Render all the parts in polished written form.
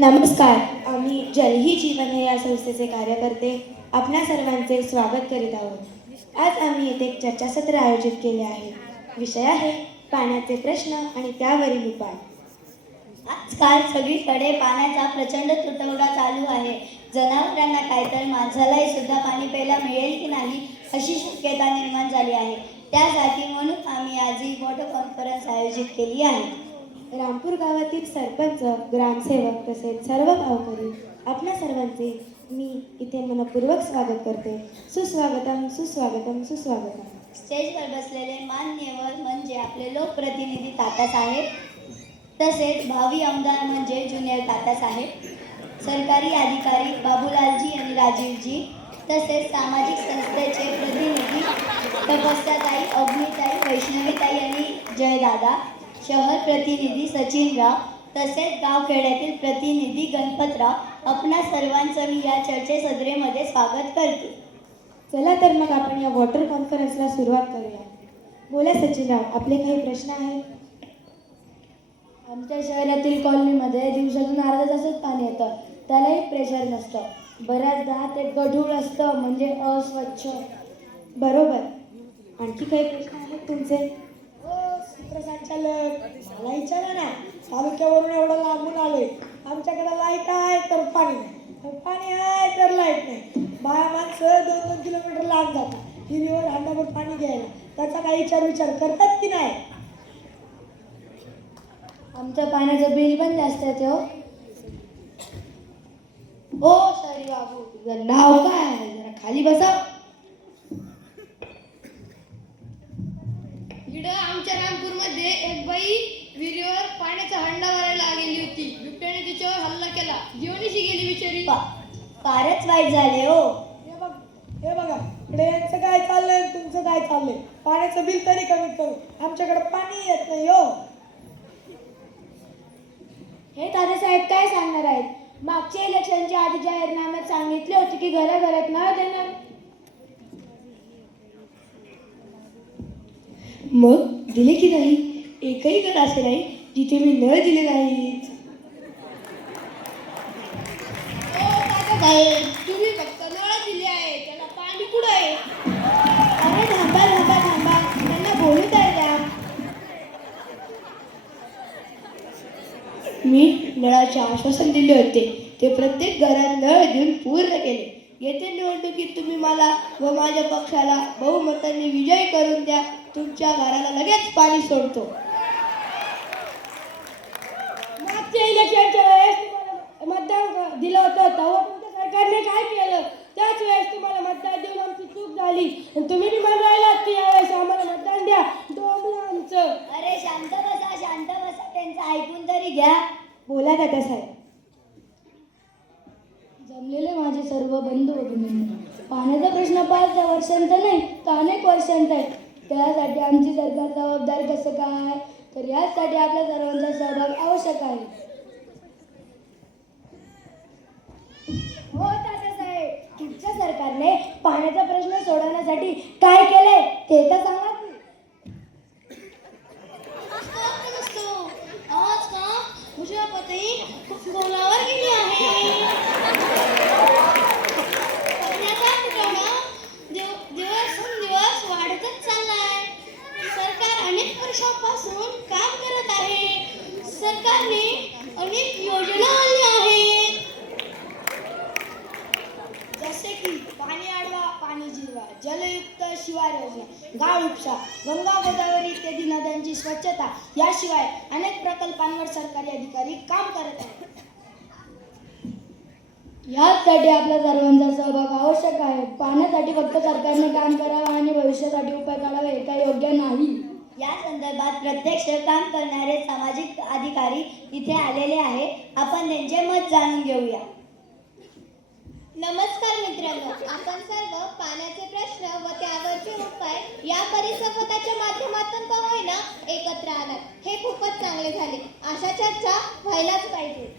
नमस्कार. आम्ही जल ही जीवन हे या संस्थेचे कार्यकर्ते आपणा सर्वांचे स्वागत करीत आहोत. आज आम्ही येथे एक चर्चासत्र आयोजित केले आहे. विषय आहे पाण्याचे प्रश्न आणि त्यावरील उपाय. आजकाल सगळीकडे पाण्याचा प्रचंड तुटवडा चालू आहे. जनावरांना काय तर माणसालाही सुद्धा पाणी प्यायला मिळेल की नाही अशी शक्यता निर्माण झाली आहे. त्यासाठी म्हणून आम्ही आज ही वॉटर कॉन्फरन्स आयोजित केली आहे. रामपूर गावातील सरपंच, ग्रामसेवक तसेच सर्व गावकरी आपणा सर्वांचे मी इथे मनपूर्वक स्वागत करते. सुस्वागतम सुस्वागतम सुस्वागतम. स्टेजवर बसलेले मान्यवर म्हणजे आपले लोकप्रतिनिधी तात्यासाहेब, तसेच भावी आमदार म्हणजे ज्युनियर तात्यासाहेब, सरकारी अधिकारी बाबूलालजी आणि राजीवजी, तसेच सामाजिक संस्थेचे प्रतिनिधी तपस्याताई, अग्निताई, वैष्णवीताई आणि जयदादा, शहर प्रतिनिधी सचिनराव, तसेच गावखेड्यातील प्रतिनिधी गणपतराव, आपणा सर्वांचं मी या चर्चेसत्रेमध्ये स्वागत करते. चला तर मग आपण या वॉटर कॉन्फरन्सला सुरुवात करूया. बोला सचिनराव, आपले काही प्रश्न आहेत? आमच्या शहरातील कॉलनीमध्ये दिवसातून अर्धा तासच पाणी येतं, त्यालाही प्रेशर नसतं. बऱ्याचदा ते गढूळ असतं, म्हणजे अस्वच्छ. बरोबर. आणखी काही प्रश्न आहेत तुमचे? संचालक, मला विचारा ना, तालुक्यावरून एवढं लांबून आलोय. आमच्याकडे लाईट आहे तर पाणी नाही, पाणी आहे तर लाईट नाही. बाया माणसं 2-2 किलोमीटर लांब जातात हिरीवर हांडाभर पाणी घ्यायला. त्याचा काही विचार करतात की नाही? आमचं पाण्याचं बिल पण जास्त येते हो. हो शहरी बाबू, तुझं नाव काय आहे? जरा खाली बसा. इकडं आमच्या रामपूरमध्ये एक बाई विहिरीवर पाण्याचा हंडा भरायला गेली होती. बिबट्याने तिच्यावर हल्ला केला, जीवनीशी गेली बिचारी. फारच वाईट झाले हो. हे बघा, इकडे यांचं काय चाललंय, तुमचं काय चाललंय. पाण्याचं बिल तरी कमी करू, आमच्याकडे पाणी येत नाही हो. हे तात्यासाहेब काय सांगणार आहेत? मागच्या इलेक्शनच्या आधी जाहीरनाम्यात सांगितले होते की घराघरात नळ देणार. मग दिले की नाही? एकही घर असे नाही जिथे मी नळ दिले नाही. तुम्ही फक्त नळ दिली आहे, त्याला पाणी कुठं आहे? अरे थांबा थांबा थांबा, त्यांना बोलू द्या. मी नळाचे आश्वासन दिले होते, ते प्रत्येक घरात नळ देऊन पूर्ण केले. येथे निवडणुकीत तुम्ही मला व माझ्या पक्षाला बहुमतांनी विजयी करून द्या, तुमच्या घराला लगेच पाणी सोडतो. मागच्या इलेक्शनच्या वेळेस तुम्हाला मतदान दिलं होतं, तेव्हा तुमच्या सरकारने काय केलं? त्याच वेळेस तुम्हाला मतदान देऊन आमची चूक झाली आणि तुम्ही बी म्हणालात की यावेळेस आम्हाला मतदान द्या. डोंबलं आमचं. अरे शांत बसा, शांत बसा, त्यांचं ऐकून तरी घ्या. बोला तात्यासाहेब. जमलेले माझे सर्व बंधू भगिनींनो, पाण्याचा प्रश्न 5 वर्षांचा नाही तर अनेक वर्षांचा आहे. त्यासाठी आमची सरकार जबाबदार कसं काय? तर यासाठी आपल्या सर्वांचा सहभाग आवश्यक आहे. हो तात्यासाहेब, तुमच्या सरकारने पाण्याचा प्रश्न सोडवण्यासाठी काय केलंय ते तर सांगा की. आज का मुझे पती गोलावर गेली आहे. पाण्याचा तुटवडा दिवसेंदिवस वाढतच चाललाय. सरकार अनेक वर्षांपासून काम करत आहे. सरकारने अनेक योजना आणल्या आहेत, जसे की पाणी अडवा पाणी जिरवा, जलयुक्त शिवार योजना, गाळ उपसा, गंगा गोदावरी इत्यादी नद्यांची स्वच्छता, याशिवाय अनेक प्रकल्पांवर सरकारी अधिकारी काम करत आहेत. यासाठी आपल्या सर्वांचा सहभाग आवश्यक आहे. पाण्यासाठी फक्त सरकारने काम करावं आणि भविष्यासाठी उपाय काढावे हे काही योग्य नाही. या संदर्भात प्रत्यक्ष काम करणारे सामाजिक अधिकारी इथे आलेले आहे. आपण त्यांचे मत जाणून घेऊया. नमस्कार मित्रांनो, आपण सर्व पाण्याचे प्रश्न व त्यावरचे उपाय या परिसंवादाच्या माध्यमातून का होईना एकत्र आलात, हे खूपच चांगले झाले. अशा चर्चा व्हायलाच पाहिजे.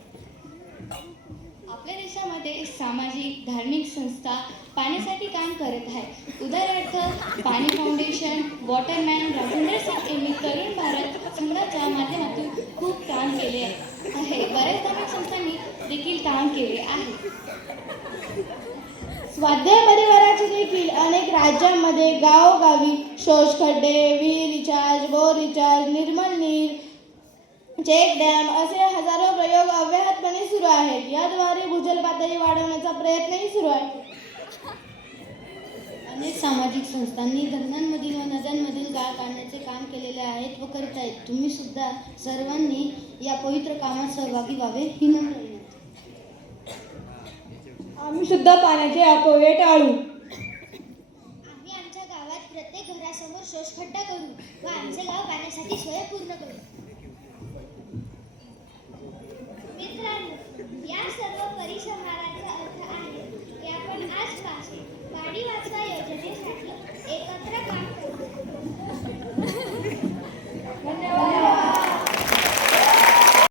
आपल्या देशामध्ये सामाजिक धार्मिक संस्था पाण्यासाठी काम करत आहे. उदाहरणार्थ पाणी फाउंडेशन, वॉटरमॅन, राजेंद्र सिंग यांनी तरुण भारत संघाच्या माध्यमातून खूप काम केले आहे. बऱ्याच धार्मिक संस्थांनी काम केले आहे. स्वाध्याय परिवाराचे देखील अनेक राज्यांमध्ये गावोगावी शोषखड्डे, विहीर रिचार्ज, बोर रिचार्ज, निर्मल नीर, चेक डॅम असे हजारो प्रयोग अव्याहतपणे सुरू आहेत. याद्वारे भूजल पातळी वाढवण्याचा प्रयत्नही सुरू आहे. अनेक सामाजिक संस्थांनी धरणांमधील व नद्यांमधील गाळ काढण्याचे काम केलेले आहेत व करतायत. तुम्ही सुद्धा सर्वांनी या पवित्र कामात सहभागी व्हावे ही नम्र विनंती. आम्ही सुद्धा पाण्याचे अपव्यय टाळू. आम्ही आमच्या गावात प्रत्येक घरासमोर शोषखड्डा करू व आमचे गाव पाण्यासाठी स्वयंपूर्ण करू.